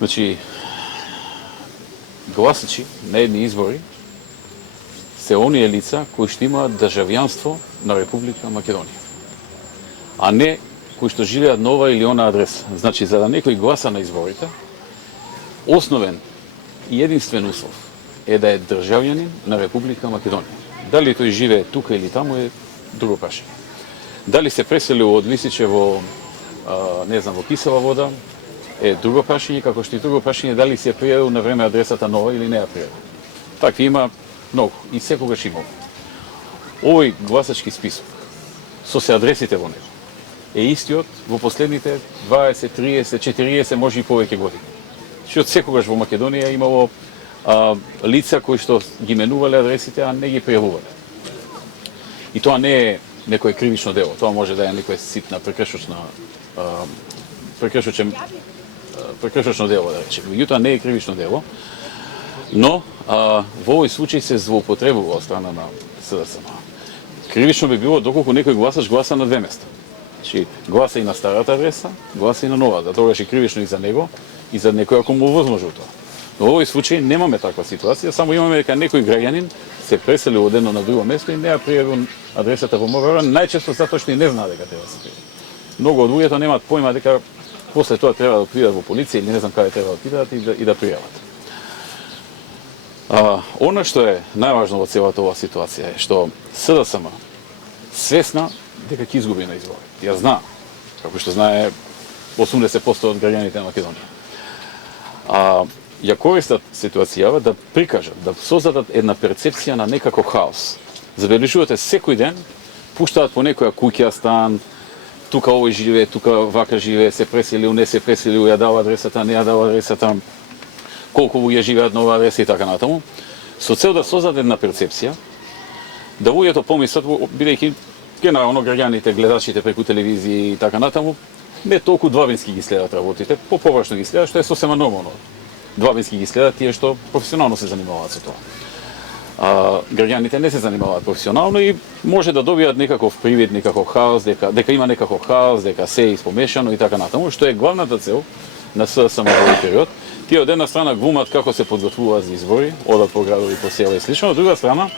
Значи, гласачи на едни избори се оние лица кои што имаат државјанство на Република Македонија, а не кои што живеат на ова или она адреса. Значи, за да некој гласа на изборите, основен и единствен услов е да е државјанин на Република Македонија. Дали тој живее тука или таму е друго прашање. Дали се преселил од Лисиче во, во Кисела Вода е друго прашање, како што и друго прашање дали се пријавил на време адресата нова или не ја пријавил. Такви има многу и секогаш има. Овој гласачки список со се адресите во него е истиот во последните 20, 30, 40, може и повеќе години. Што секогаш во Македонија имало лица кои што ги менувале адресите, а не ги пријавувале. И тоа не е некое кривично дело, тоа може да е некоја ситна прекршочно дело, да речем. Меѓутоа не е кривично дело, но во овој случај се злоупотребува од страна на СДСМ. Кривично би било доколку некој гласач гласа на две места. Значи, гласа и на старата адреса, гласа и на новата. Тогаш е кривично и за него, и за некој ако му возможува тоа. Но во овој случај немаме таква ситуација, само имаме дека некој граѓанин се преселил од едно на друго место и не ја пријавил адресата во МВР, најчесто затоа што и не знае дека треба да се пријави. Многу од луѓето немаат појма дека после тоа треба да отидат во полиција или не знам каде треба да отидат и да пријават. Она што е најважно во целата оваа ситуација е што СДСМ свесна дека ќе изгуби на избори. Ја знае, како што знае 80% од граѓаните на Македонија. Ја користат ситуацијава да прикажат, да создадат една перцепција на некако хаос. Забележувате секој ден, пуштаат по некоја куќа, стан, тука овој живее, тука вака живее, се преселил, не се преселил, ја дава адресата, не ја дава адресата, колку луѓе живеат на оваа адреса и така натаму, со цел да создаде една перцепција, да луѓето помислат, бидејќи генерално граѓаните, гледачите преку телевизија и така натаму, не толку двавински ги следат работите, поповршно ги следат, што е сосема нормално. Двавински ги следат тие што професионално се занимаваат со тоа. Граѓаните не се занимаваат професионално и може да добијат некаков привид, некаков хаос, дека има некаков хаос, дека се е испомешано и така натаму, што е главната цел на СДСМ во овој период. Тие од една страна глумат како се подготвуваат за избори, одат по градови, по села и слично, од друга страна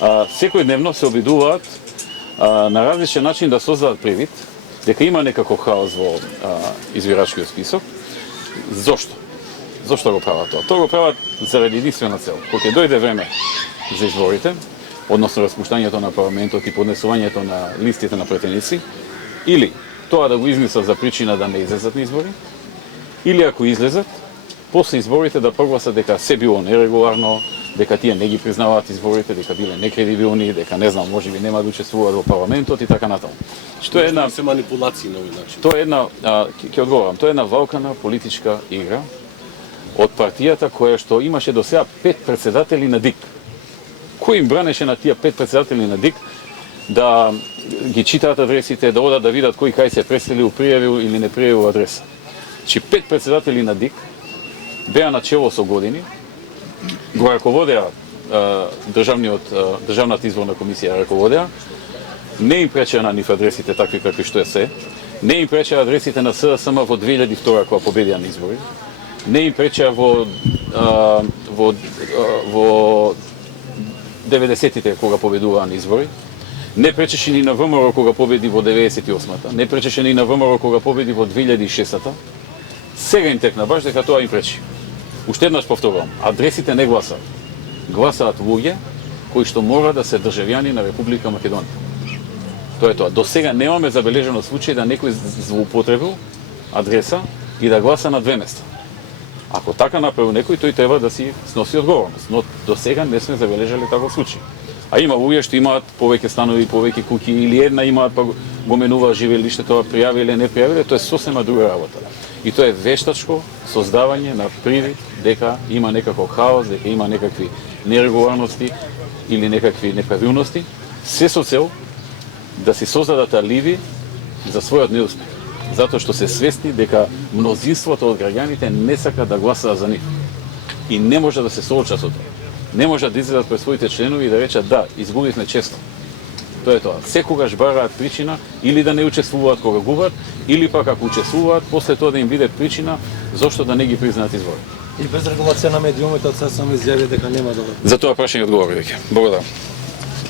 секојдневно се обидуваат на различен начин да создадат привид дека има некаков хаос во избирачкиот список. Зошто? Зошто го прават тоа? Тоа го прават заради единствена цел. Кога ќе дојде време за изборите, односно распуштањето на парламентот и поднесувањето на листите на претеници, или тоа да го измислат за причина да не излезат на избори, или ако излезат, после изборите да прогласат дека се било нерегуларно, дека тие не ги признаваат изборите, дека биле некредибилни, дека не знам, можеби нема да учествуваат во парламентот и така натаму. Што е една се манипулации на овој начин. Тоа е една ќе одговорам, тоа е една валкана политичка игра од партијата која што имаше до сега 5 председатели на ДИК. Кој им бранеше на тие 5 председатели на ДИК да ги читаат адресите, да одат да видат кој кај се преселил, пријавил или не пријавил адреса. Значи 5 председатели на ДИК беа на чело со години, го раководеа државната изборна комисија раководеа, не им пречеа на нив адресите такви какви што се, не им пречеа адресите на СДСМ во 2002 кога победија на избори, не им пречеа во 90-тите кога победуваа на избори, не пречеше ни на ВМРО кога победи во 98-та, не пречеше ни на ВМРО кога победи во 2006-та. Сега им текна баш дека тоа им пречи. Уште еднаш повторувам, адресите не гласаат. Гласаат луѓе кои што мора да се државјани на Република Македонија. Тоа е тоа. До сега немаме забележено случај да некој злоупотребил адреса и да гласа на две места. Ако така направи некој, тој треба да си сноси одговорност, но до сега не сме забележали таков случај. А има луѓе што имаат повеќе станови, повеќе куќи или една имаат па го менува живелиште, тоа пријави или не пријави, тоа е сосема друга работа. И тоа е вештачко создавање на привид дека има некаков хаос, дека има некакви нерегуларности или некакви неправилности, се со цел да си создадат алиби за својот неуспех. Затоа што се свесни дека мнозинството од граѓаните не сака да гласаат за нив. И не може да се соочат со тоа. Не може да излезат пред своите членови и да речат да, изгубивме често. Тоа е тоа. Секогаш бараат причина или да не учествуваат кога губат, или пак ако учествуваат, после тоа да им биде причина зошто да не ги признаат избори. И без регулација на медиумите, од се само изјави дека нема да. За тоа прашање одговори веќе. Благодарам.